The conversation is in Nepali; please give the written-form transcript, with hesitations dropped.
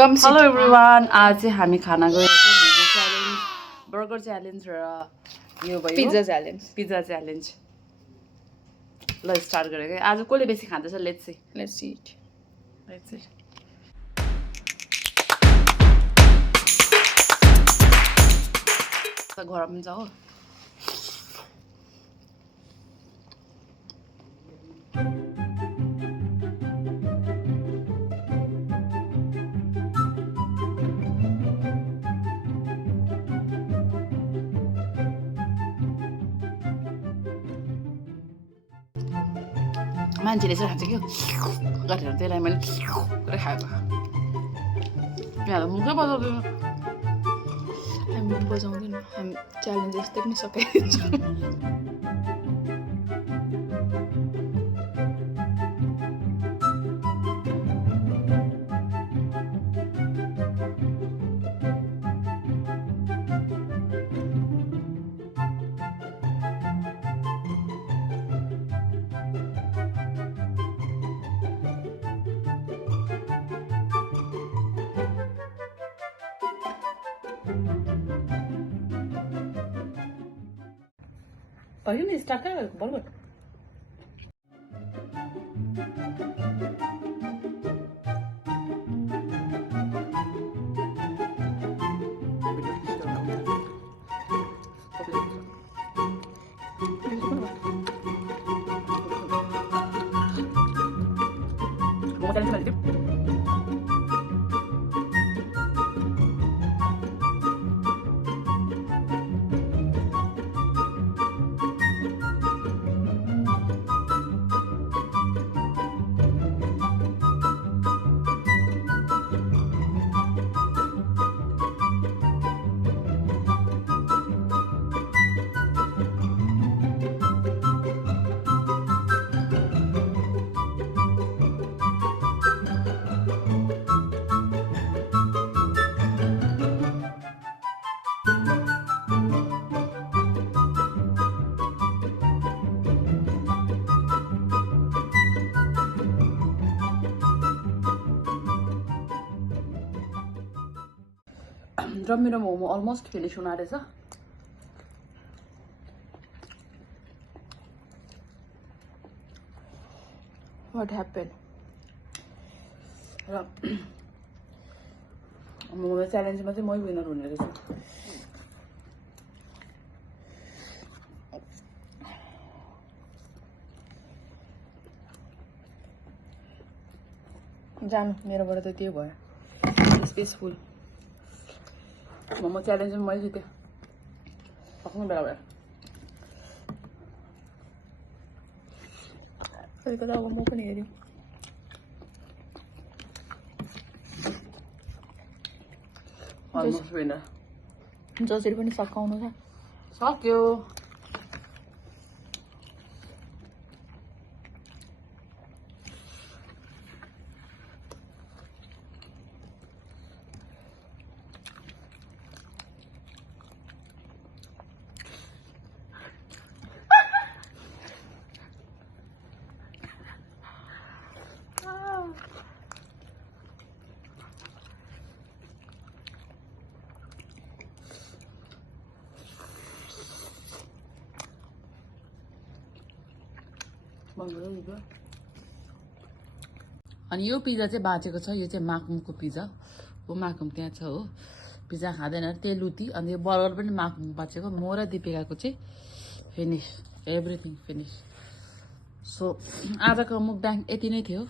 हेलो एभ्रिवान आज चाहिँ हामी खाना गएको छौँ मोमो च्यालेन्ज बर्गर च्यालेन्ज र यो भयो पिज्जा च्यालेन्ज ल स्टार्ट गरेको आज कसले बेसी खाँदैछ लेट्स सी गरम छ हो मान्छेले चाहिँ खान्छ क्या गरेर त्यसलाई मैले गरेर खाएको यहाँ त मुखै बजाउँदैन हामी बजाउँदैनौँ हामी च्यालेन्ज यस्तै पनि सकाइदिन्छौँ भयो नि स्टार्ट कहाँ गरेको बल्ल र मेरो मोमो अलमोस्ट फिनिस हुन आँटेछ वाट ह्यापन र मोमो च्यालेन्जमा चाहिँ मै विनर हुने रहेछु जानु मेरोबाट त त्यो भयो पिसफुल मोमो च्यालेन्जमा मैले जितेँ सक्नु बेला बेला कता अब म पनि हेऱ्यौँ अलमोस्ट विनर जसरी पनि सकाउनु छ सक्यो अनि यो पिज्जा चाहिँ बाँचेको छ यो चाहिँ माकुमको पिज्जा हो माकुम त्यहाँ छ हो पिज्जा खाँदैन तेलुती अनि यो बर्गर पनि माकुम बाँचेको म र दिपिकाको चाहिँ फिनिस एभ्रिथिङ फिनिस सो आजको मुकदाङ यति नै थियो